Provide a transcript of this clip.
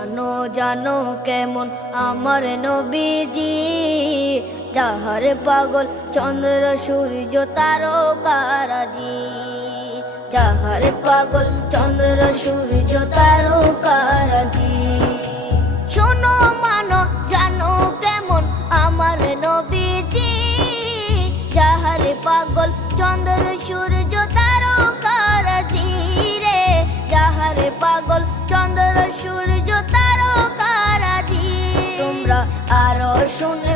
জানো জানো কেমন আমার নবীজি, যাহার পাগল চন্দ্র সূর্য তারকারাজি, যাহার পাগল চন্দ্র সূর্য তারকারাজি। শোনো মানো জানো কেমন আমার নবীজি, যাহার পাগল চন্দ্র সূর্য তারকারাজি রে, যাহার পাগল চন্দ্র সূর্য তারকারাজি। তোমরা আরো শুনে